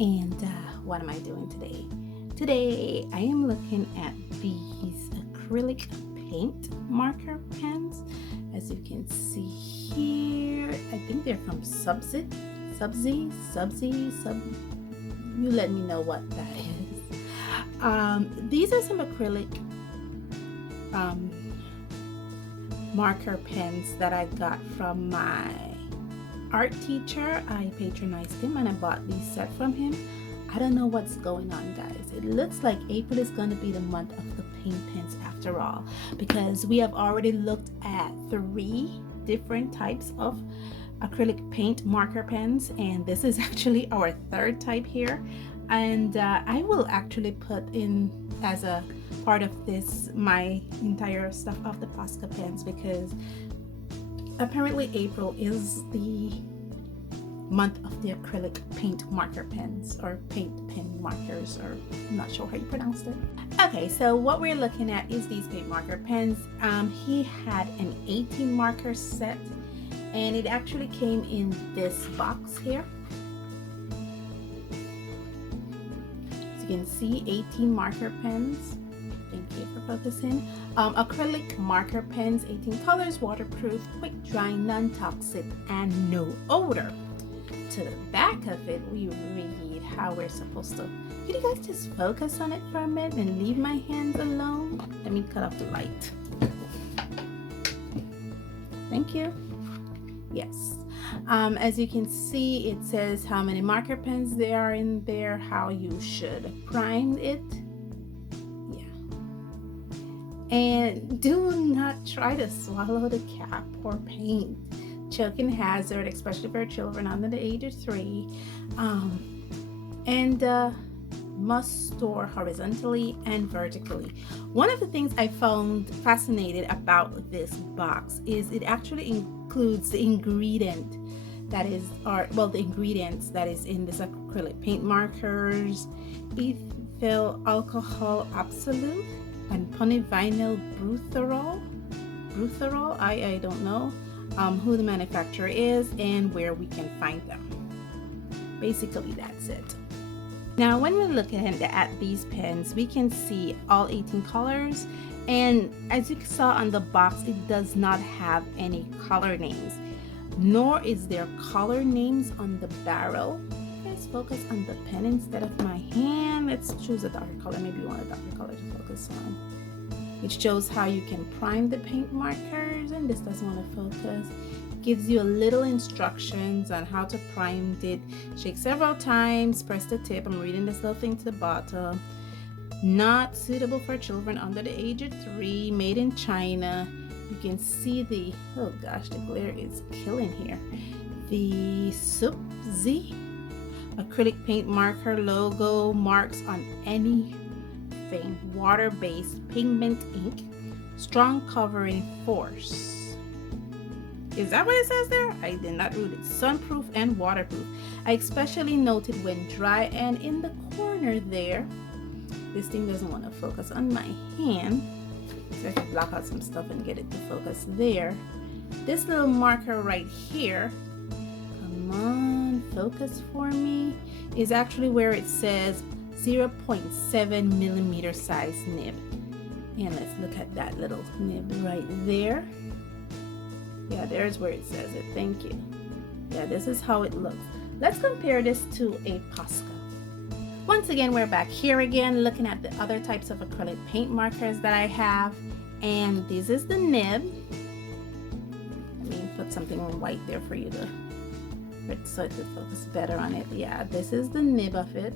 And what am I doing today? Today I am looking at these acrylic paint marker pens. As you can see here, I think they're from Subzi. You let me know what that is. These are some acrylic marker pens that I got from my art teacher. I patronized him and I bought these set from him. I don't know what's going on, guys. It looks like April is going to be the month of the paint pens after all, because we have already looked at 3 different types of acrylic paint marker pens, and this is actually our 3rd type here. And I will actually put in as a part of this my entire stuff of the Posca pens, because apparently April is the month of the acrylic paint marker pens, or paint pen markers, or I'm not sure how you pronounce it. Okay, so what we're looking at is these paint marker pens. He had an 18 marker set, and it actually came in this box here. As you can see, 18 marker pens. Thank you for focusing. Acrylic marker pens, 18 colors, waterproof, quick dry, non-toxic, and no odor. To the back of it, we read how we're supposed to. Could you guys just focus on it for a minute and leave my hands alone? Let me cut off the light. Thank you. Yes. As you can see, it says how many marker pens there are in there, how you should prime it. And do not try to swallow the cap or paint. Choking hazard, especially for children under the age of 3. Must store horizontally and vertically. One of the things I found fascinating about this box is it actually includes the ingredient that is, the ingredients that is in this acrylic paint markers: ethyl alcohol absolute and polyvinyl brutherol. I don't know who the manufacturer is and where we can find them. Basically, that's it. Now, when we're looking at these pens, we can see all 18 colors, and as you saw on the box, it does not have any color names, nor is there color names on the barrel. Let's focus on the pen instead of my hand. Let's choose a darker color. Maybe you want a darker color to focus on. It shows how you can prime the paint markers, and this doesn't want to focus. It gives you a little instructions on how to prime it. Shake several times, press the tip. I'm reading this little thing to the bottom. Not suitable for children under the age of 3, made in China. You can see the, oh gosh, the glare is killing here. The Subzi acrylic paint marker logo marks on anything. Water-based pigment ink, strong covering force. Is that what it says there? I did not read it. Sunproof and waterproof. I especially noted when dry, and in the corner there, this thing doesn't want to focus on my hand, so I can block out some stuff and get it to focus there. This little marker right here, come on, focus for me, is actually where it says 0.7 millimeter size nib. And let's look at that little nib right there. Yeah, there's where it says it. Thank you. Yeah, this is how it looks. Let's compare this to a Posca. Once again, we're back here again looking at the other types of acrylic paint markers that I have, and this is the nib. Let me put something white there for you to, so it to focus better on it. Yeah, this is the nib of it.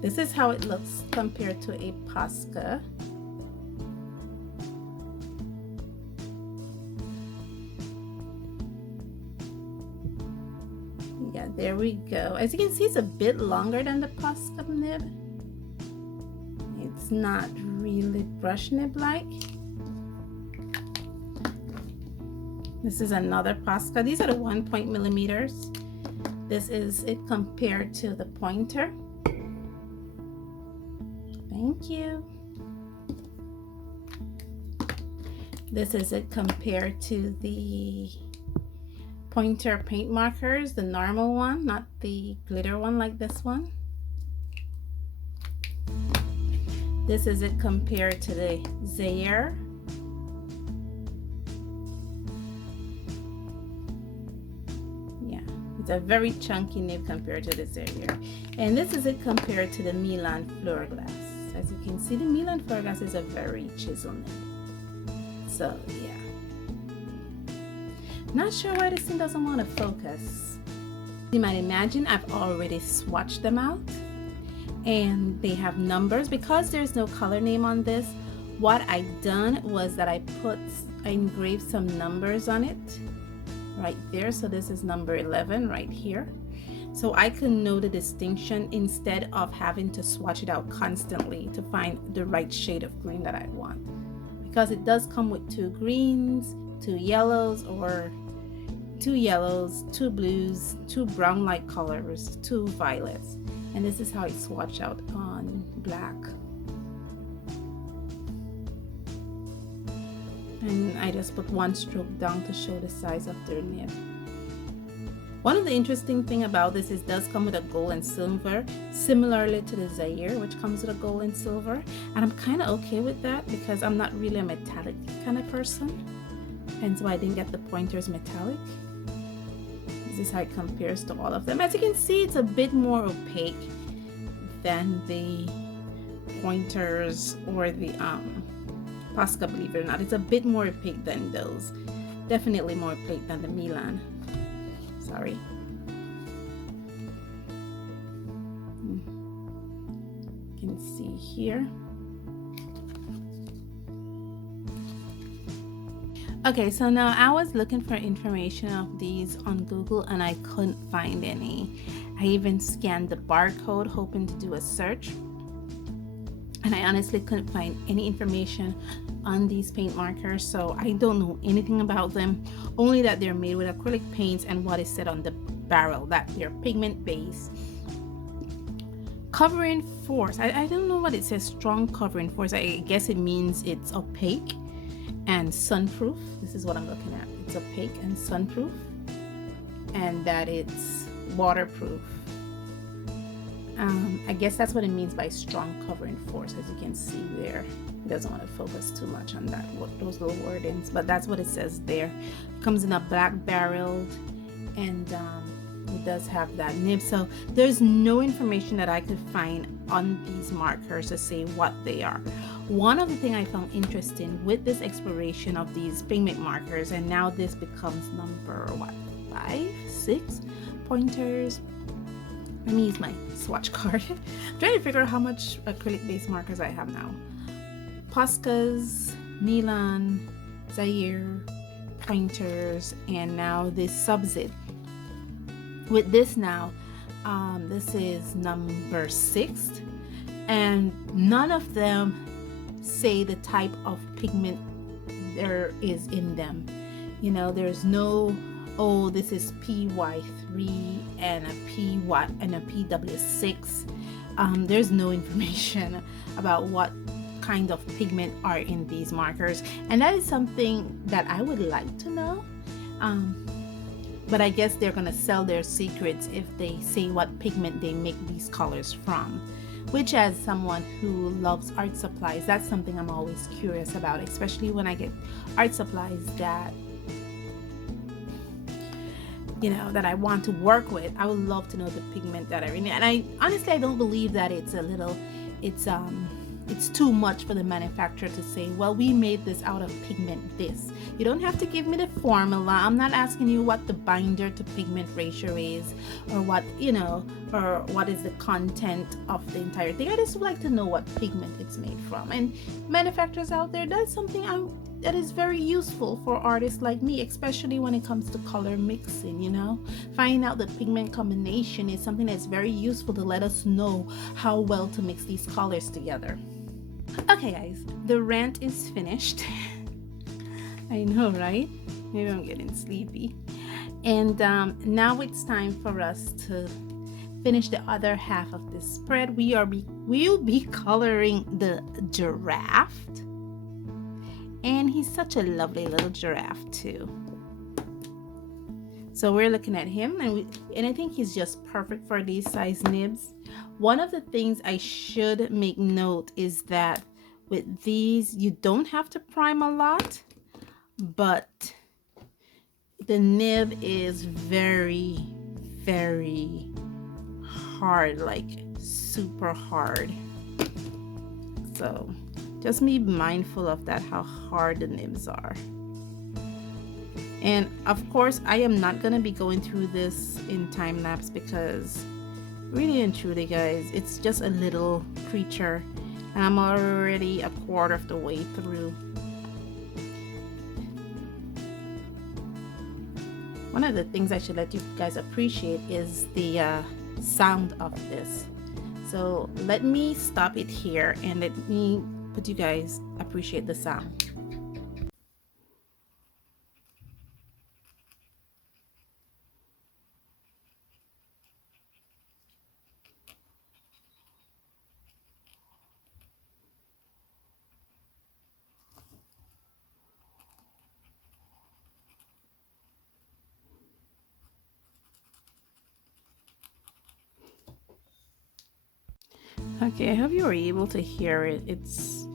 This is how it looks compared to a Posca. Yeah, there we go. As you can see, it's a bit longer than the Posca nib. It's not really brush nib like. This is another Posca. These are the 1 millimeters. This is it compared to the pointer. Thank you. This is it compared to the pointer paint markers, the normal one, not the glitter one like this one. This is it compared to the Zaire. Yeah, it's a very chunky nib compared to the Zaire. And this is it compared to the Milan Flourglass. As you can see, the Milan Flourglass is a very chiseled nib. So yeah. Not sure why this thing doesn't want to focus. You might imagine I've already swatched them out. And they have numbers. Because there's no color name on this, what I done was that I engraved some numbers on it right there. So this is number 11 right here, so I can know the distinction instead of having to swatch it out constantly to find the right shade of green that I want, because it does come with 2 greens, 2 yellows, or 2 yellows, 2 blues, 2 brown like colors, 2 violets. And this is how it's swatched out on black. And I just put 1 stroke down to show the size of their nib. One of the interesting thing about this is it does come with a gold and silver, similarly to the Zaire, which comes with a gold and silver. And I'm kind of okay with that because I'm not really a metallic kind of person. And so I didn't get the pointers metallic. This is how it compares to all of them. As you can see, it's a bit more opaque than the pointers or the Posca, believe it or not. It's a bit more opaque than those. Definitely more opaque than the Milan. Sorry. You can see here. Okay, so now I was looking for information of these on Google and I couldn't find any. I even scanned the barcode hoping to do a search, and I honestly couldn't find any information on these paint markers, so I don't know anything about them, only that they're made with acrylic paints and what is said on the barrel, that they're pigment based. Covering force, I don't know what it says, strong covering force. I guess it means it's opaque and sunproof. This is what I'm looking at. It's opaque and sunproof, and that it's waterproof. I guess that's what it means by strong covering force. As you can see there, it doesn't want to focus too much on that, those little wordings, but that's what it says there. It comes in a black barreled, and it does have that nib. So there's no information that I could find on these markers to say what they are. One of the things I found interesting with this exploration of these pigment markers, and now this becomes number 5, 6 pointers. Let me use my swatch card. I'm trying to figure out how much acrylic based markers I have now. Poscas, Milan, Zaire, pointers, and now this Sub-Zit. With this now, this is number 6, and none of them say the type of pigment there is in them. You know, there's no, oh, this is PY3 and a PY and a PW6. There's no information about what kind of pigment are in these markers, and that is something that I would like to know. But I guess they're gonna sell their secrets if they say what pigment they make these colors from, which, as someone who loves art supplies, that's something I'm always curious about, especially when I get art supplies that, you know, that I want to work with. I would love to know the pigment that are in it. And I honestly, I don't believe that it's too much for the manufacturer to say, well, we made this out of pigment this. You don't have to give me the formula. I'm not asking you what the binder to pigment ratio is, or what, you know, or what is the content of the entire thing. I just would like to know what pigment it's made from. And manufacturers out there, that's something that is very useful for artists like me, especially when it comes to color mixing. You know, finding out the pigment combination is something that's very useful to let us know how well to mix these colors together. Okay guys, the rant is finished. I know, right? Maybe I'm getting sleepy. And now it's time for us to finish the other half of this spread. We'll be coloring the giraffe, and he's such a lovely little giraffe too. So we're looking at him, and I think he's just perfect for these size nibs. One of the things I should make note is that with these, you don't have to prime a lot, but the nib is very, very hard, like super hard. So just be mindful of that, how hard the nibs are. And of course, I am not going to be going through this in time lapse because really and truly, guys, it's just a little creature. And I'm already a quarter of the way through. One of the things I should let you guys appreciate is the sound of this. So let me stop it here and let me put you guys appreciate the sound. Okay, I hope you were able to hear it. It's,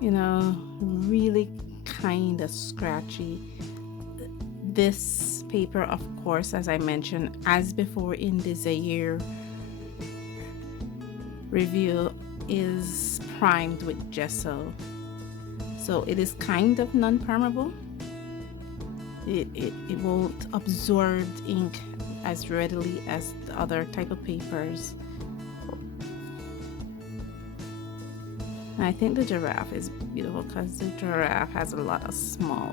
you know, really kind of scratchy. This paper, of course, as I mentioned, as before in the Zaire review, is primed with gesso. So it is kind of non-permeable. It won't absorb ink as readily as the other type of papers. And I think the giraffe is beautiful because the giraffe has a lot of small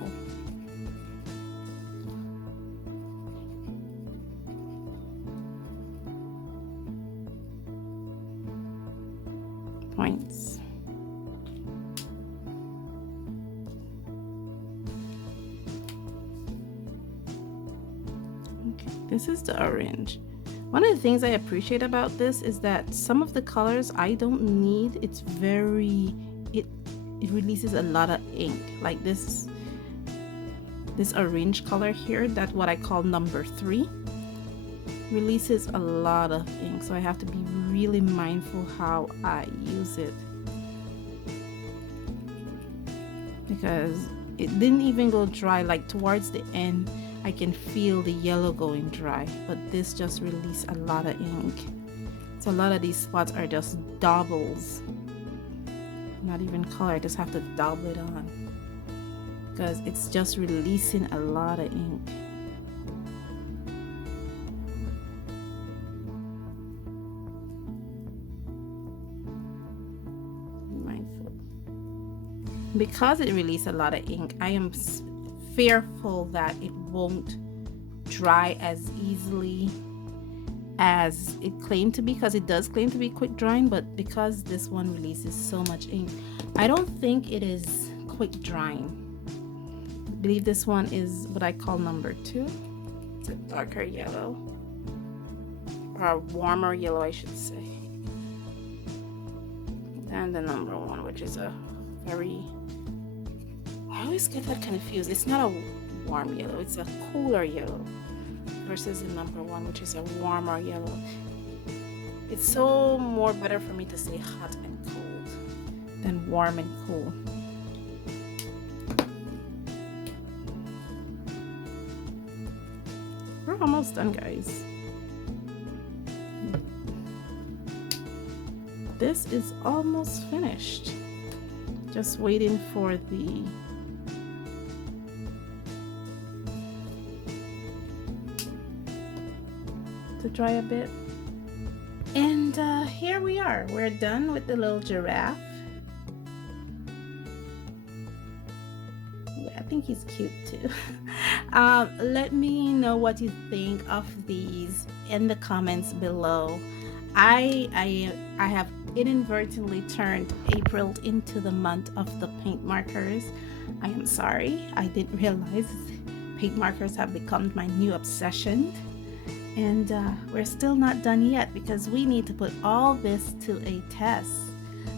points. Okay, this is the orange. One of the things I appreciate about this is that some of the colors I don't need. It's very, it releases a lot of ink. Like this orange color here, that what I call number 3, releases a lot of ink. So I have to be really mindful how I use it, because it didn't even go dry. Like towards the end, I can feel the yellow going dry, but this just released a lot of ink. So a lot of these spots are just doubles, not even color. I just have to double it on because it's just releasing a lot of ink. Mindful. Because it released a lot of ink, I am fearful that it won't dry as easily as it claimed to be, because it does claim to be quick drying, but because this one releases so much ink, I don't think it is quick drying. I believe this one is what I call number 2. It's a darker yellow, or a warmer yellow I should say, and the number 1, which is a very, I always get that confused. It's not a warm yellow, it's a cooler yellow versus the number 1, which is a warmer yellow. It's so more better for me to say hot and cold than warm and cool. We're almost done, guys. This is almost finished. Just waiting for the to dry a bit. And here we are. We're done with the little giraffe. Yeah, I think he's cute too. Let me know what you think of these in the comments below. I have inadvertently turned April into the month of the paint markers. I am sorry. I didn't realize paint markers have become my new obsession. And we're still not done yet, because we need to put all this to a test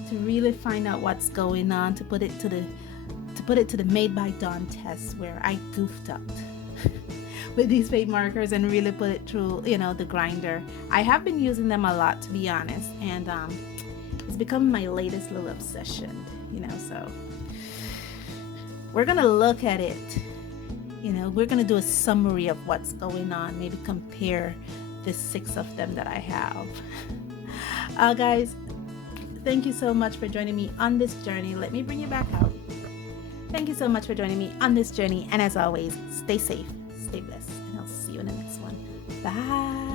to really find out what's going on, to put it to the Made by Dawn test, where I goofed up. with these paint markers and really put it through, the grinder. I have been using them a lot, to be honest, and it's become my latest little obsession, so we're gonna look at it. We're gonna do a summary of what's going on, maybe compare the 6 of them that I have. Guys, thank you so much for joining me on this journey. Let me bring you back out. Thank you so much for joining me on this journey, and as always, stay safe, stay blessed, and I'll see you in the next one. Bye.